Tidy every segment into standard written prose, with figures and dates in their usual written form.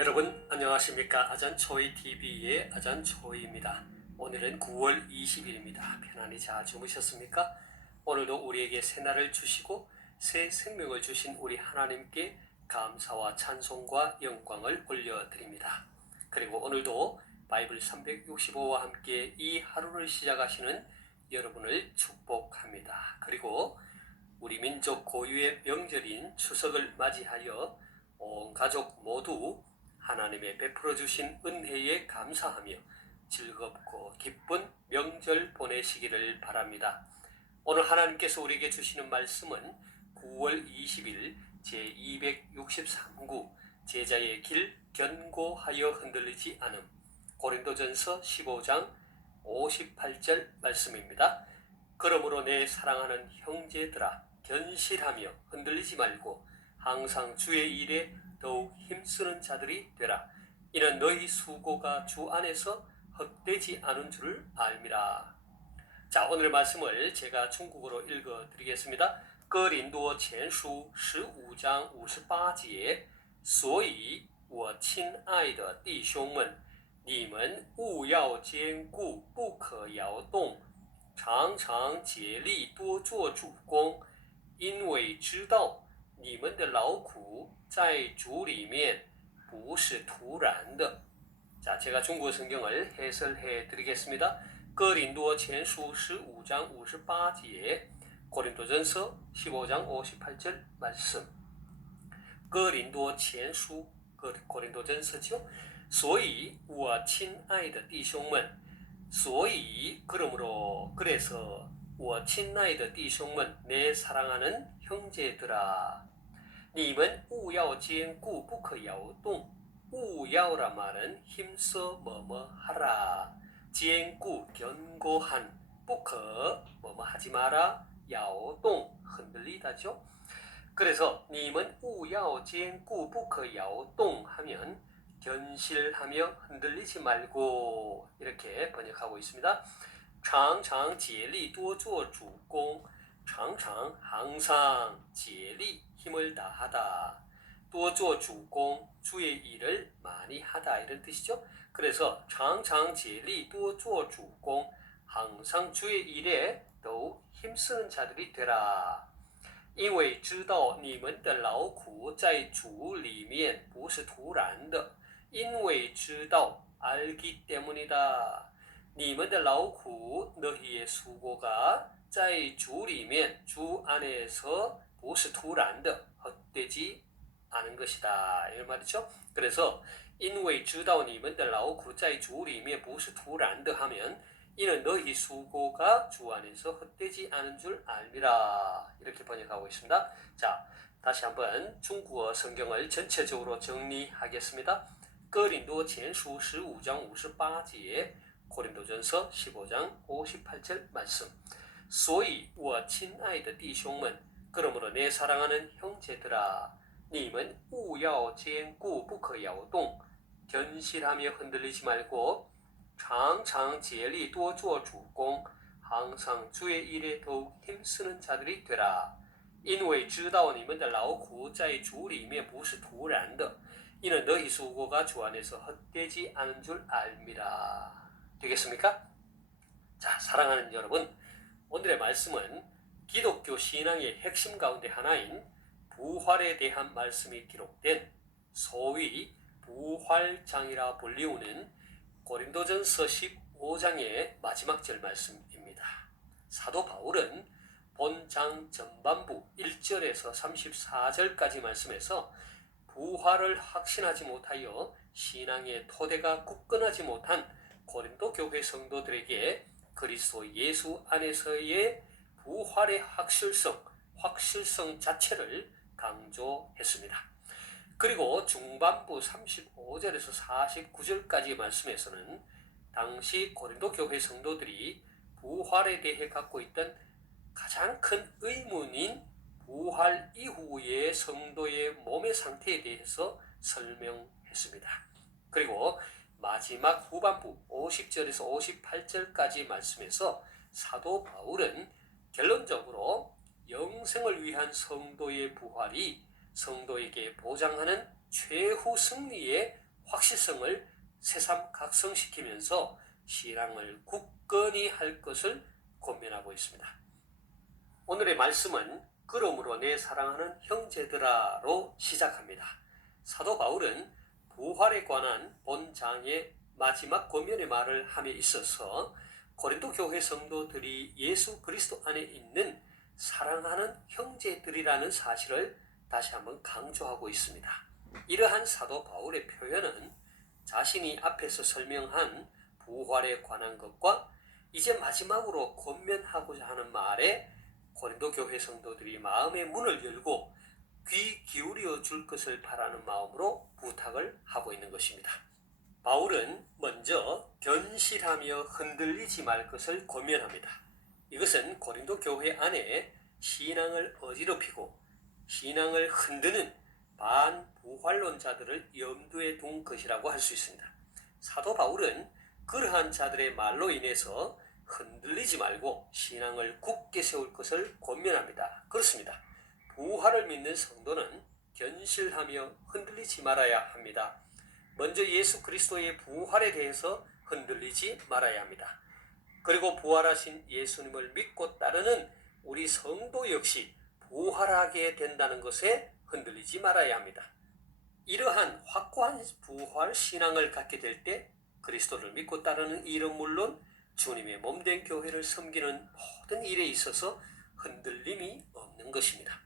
여러분 안녕하십니까? 아잔초이TV의 아잔초이입니다. 오늘은 9월 20일입니다. 편안히 잘 주무셨습니까? 오늘도 우리에게 새날을 주시고 새 생명을 주신 우리 하나님께 감사와 찬송과 영광을 올려드립니다. 그리고 오늘도 바이블 365와 함께 이 하루를 시작하시는 여러분을 축복합니다. 그리고 우리 민족 고유의 명절인 추석을 맞이하여 온 가족 모두 하나님의 베풀어 주신 은혜에 감사하며 즐겁고 기쁜 명절 보내시기를 바랍니다. 오늘 하나님께서 우리에게 주시는 말씀은 9월 20일 제263구 제자의 길 견고하여 흔들리지 않음 고린도전서 15장 58절 말씀입니다. 그러므로 내 사랑하는 형제들아 견실하며 흔들리지 말고 항상 주의 일에 더욱 힘쓰는 자들이 되라. 이는 너희 수고가 주 안에서 헛되지 않은 줄을 알미라. 자, 오늘의 말씀을 제가 중국어로 읽어드리겠습니다. 哥林多前书15章58节，所以我亲爱的弟兄们，你们务要坚固，不可摇动，常常竭力多做主工，因为知道你们的劳苦在主里面不是突然的。 자, 제가 중국어 성경을 해설해 드리겠습니다. 哥林多前书15장 58节 고린도전서 15장 58절 말씀. 哥林多前书 고린도전서죠. 所以我亲爱的弟兄们 所以그러므로 그래서 我亲爱的弟兄们 내 사랑하는 형제들아 你们务要坚固不可摇动 우야오라 말은 힘써 뭐뭐 하라. 坚固 견고한 不可 뭐뭐 하지 마라. 摇动 흔들리다죠. 그래서 你们务要坚固不可摇动 하면 견실하며 흔들리지 말고 이렇게 번역하고 있습니다. 常常竭力多做主工 常常 항상 竭力 힘을 다하다. 多做主工 주의 일을 많이 하다 이런 뜻이죠. 그래서 常常竭力多做主工 항상 주의 일에 더욱 힘쓰는 자들이 되라. 因为知道你们的劳苦在主里面不是突然的因为知道 알기 때문이다. 你们的劳苦 너희의 수고가 在主里面 주 안에서 不是突然的 헛되지 않은 것이다. 이런 말이죠. 그래서 因为知道你们的劳苦在主里面不是突然的 하면 이는 너희 수고가 주 안에서 헛되지 않은 줄 알미라. 이렇게 번역하고 있습니다. 자, 다시 한번 중국어 성경을 전체적으로 정리하겠습니다. 哥林多前书15장 58节 고린도전서 15장 58절 말씀. 所以我亲爱的弟兄们 그러므로 내 사랑하는 형제들아 你们务要坚固不可摇动 견실하며 흔들리지 말고 常常竭力多做主工 항상 주의 일에 더욱 힘쓰는 자들이 되라. 因为知道你们的劳苦在主里面不是突然的 이는 너희 수고가 주 안에서 헛되지 않은 줄 알미라. 되겠습니까? 자, 사랑하는 여러분, 오늘의 말씀은 기독교 신앙의 핵심 가운데 하나인 부활에 대한 말씀이 기록된 소위 부활장이라 불리우는 고린도전서 15장의 마지막 절 말씀입니다. 사도 바울은 본장 전반부 1절에서 34절까지 말씀에서 부활을 확신하지 못하여 신앙의 토대가 굳건하지 못한 고린도 교회 성도들에게 그리스도 예수 안에서의 부활의 확실성 자체를 강조했습니다. 그리고 중반부 35절에서 49절까지 말씀에서는 당시 고린도 교회 성도들이 부활에 대해 갖고 있던 가장 큰 의문인 부활 이후의 성도의 몸의 상태에 대해서 설명했습니다. 그리고 마지막 후반부 50절에서 58절까지 말씀에서 사도 바울은 결론적으로 영생을 위한 성도의 부활이 성도에게 보장하는 최후 승리의 확실성을 새삼 각성시키면서 신앙을 굳건히 할 것을 권면하고 있습니다. 오늘의 말씀은 그러므로 내 사랑하는 형제들아로 시작합니다. 사도 바울은 부활에 관한 본장의 마지막 권면의 말을 함에 있어서 고린도 교회 성도들이 예수 그리스도 안에 있는 사랑하는 형제들이라는 사실을 다시 한번 강조하고 있습니다. 이러한 사도 바울의 표현은 자신이 앞에서 설명한 부활에 관한 것과 이제 마지막으로 권면하고자 하는 말에 고린도 교회 성도들이 마음의 문을 열고 귀 기울여 줄 것을 바라는 마음으로 부탁을 하고 있는 것입니다. 바울은 먼저 견실하며 흔들리지 말 것을 권면합니다. 이것은 고린도 교회 안에 신앙을 어지럽히고 신앙을 흔드는 반부활론자들을 염두에 둔 것이라고 할 수 있습니다. 사도 바울은 그러한 자들의 말로 인해서 흔들리지 말고 신앙을 굳게 세울 것을 권면합니다. 그렇습니다. 부활을 믿는 성도는 견실하며 흔들리지 말아야 합니다. 먼저 예수 그리스도의 부활에 대해서 흔들리지 말아야 합니다. 그리고 부활하신 예수님을 믿고 따르는 우리 성도 역시 부활하게 된다는 것에 흔들리지 말아야 합니다. 이러한 확고한 부활 신앙을 갖게 될 때 그리스도를 믿고 따르는 일은 물론 주님의 몸된 교회를 섬기는 모든 일에 있어서 흔들림이 없는 것입니다.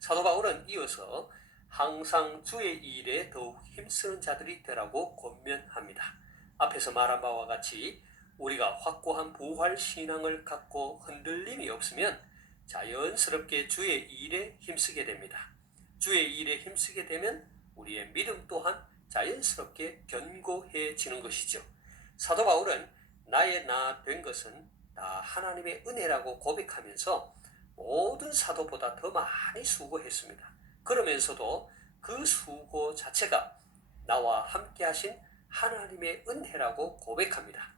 사도 바울은 이어서 항상 주의 일에 더욱 힘쓰는 자들이 되라고 권면합니다. 앞에서 말한 바와 같이 우리가 확고한 부활 신앙을 갖고 흔들림이 없으면 자연스럽게 주의 일에 힘쓰게 됩니다. 주의 일에 힘쓰게 되면 우리의 믿음 또한 자연스럽게 견고해지는 것이죠. 사도 바울은 나의 나 된 것은 다 하나님의 은혜라고 고백하면서 모든 사도보다 더 많이 수고했습니다. 그러면서도 그 수고 자체가 나와 함께 하신 하나님의 은혜라고 고백합니다.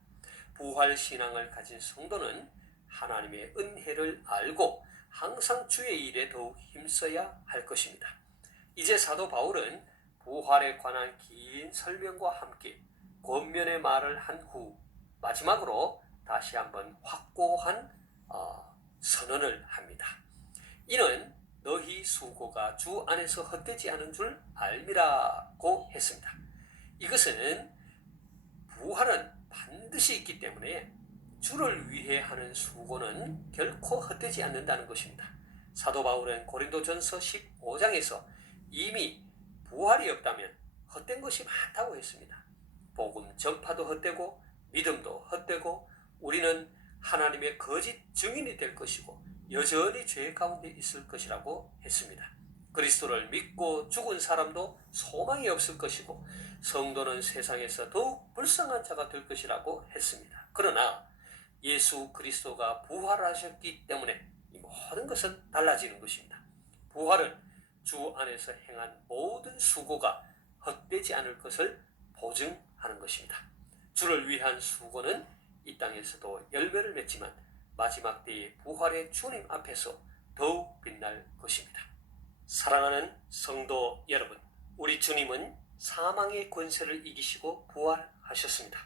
부활신앙을 가진 성도는 하나님의 은혜를 알고 항상 주의 일에 더욱 힘써야 할 것입니다. 이제 사도 바울은 부활에 관한 긴 설명과 함께 권면의 말을 한 후 마지막으로 다시 한번 확고한 선언을 합니다. 이는 너희 수고가 주 안에서 헛되지 않은 줄 알미라고 했습니다. 이것은 부활은 반드시 있기 때문에 주를 위해 하는 수고는 결코 헛되지 않는다는 것입니다. 사도 바울은 고린도전서 15장에서 이미 부활이 없다면 헛된 것이 많다고 했습니다. 복음 전파도 헛되고 믿음도 헛되고 우리는 하나님의 거짓 증인이 될 것이고 여전히 죄 가운데 있을 것이라고 했습니다. 그리스도를 믿고 죽은 사람도 소망이 없을 것이고 성도는 세상에서 더욱 불쌍한 자가 될 것이라고 했습니다. 그러나 예수 그리스도가 부활하셨기 때문에 이 모든 것은 달라지는 것입니다. 부활은 주 안에서 행한 모든 수고가 헛되지 않을 것을 보증하는 것입니다. 주를 위한 수고는 이 땅에서도 열매를 맺지만 마지막 때의 부활의 주님 앞에서 더욱 빛날 것입니다. 사랑하는 성도 여러분, 우리 주님은 사망의 권세를 이기시고 부활하셨습니다.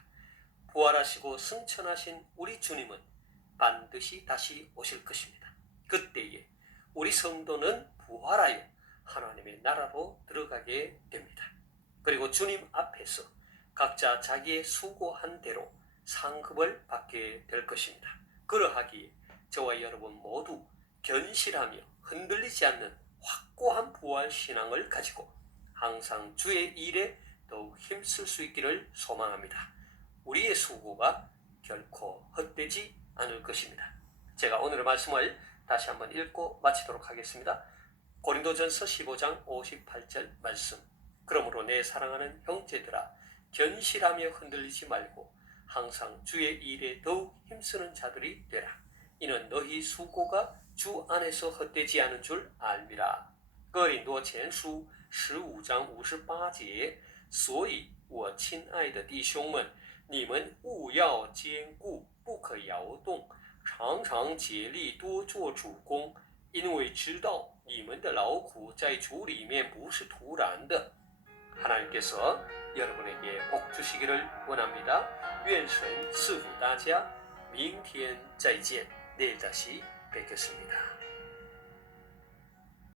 부활하시고 승천하신 우리 주님은 반드시 다시 오실 것입니다. 그때에 우리 성도는 부활하여 하나님의 나라로 들어가게 됩니다. 그리고 주님 앞에서 각자 자기의 수고한 대로 상급을 받게 될 것입니다. 그러하기에 저와 여러분 모두 견실하며 흔들리지 않는 확고한 부활 신앙을 가지고 항상 주의 일에 더욱 힘쓸 수 있기를 소망합니다. 우리의 수고가 결코 헛되지 않을 것입니다. 제가 오늘의 말씀을 다시 한번 읽고 마치도록 하겠습니다. 고린도전서 15장 58절 말씀. 그러므로 내 사랑하는 형제들아 견실하며 흔들리지 말고 항상 주의 일에 더욱 힘쓰는 자들이 되라. 이는 너희 수고가 주 안에서 헛되지 않은 줄 알미라. 哥林多前书15章58节，所以我亲爱的弟兄们，你们务要坚固，不可摇动，常常竭力多做主工，因为知道你们的劳苦在主里面不是徒然的。 하나님께서 여러분에게 복 주시기를 원합니다. 愿神赐福大家，明天再见。 내일 다시 뵙겠습니다.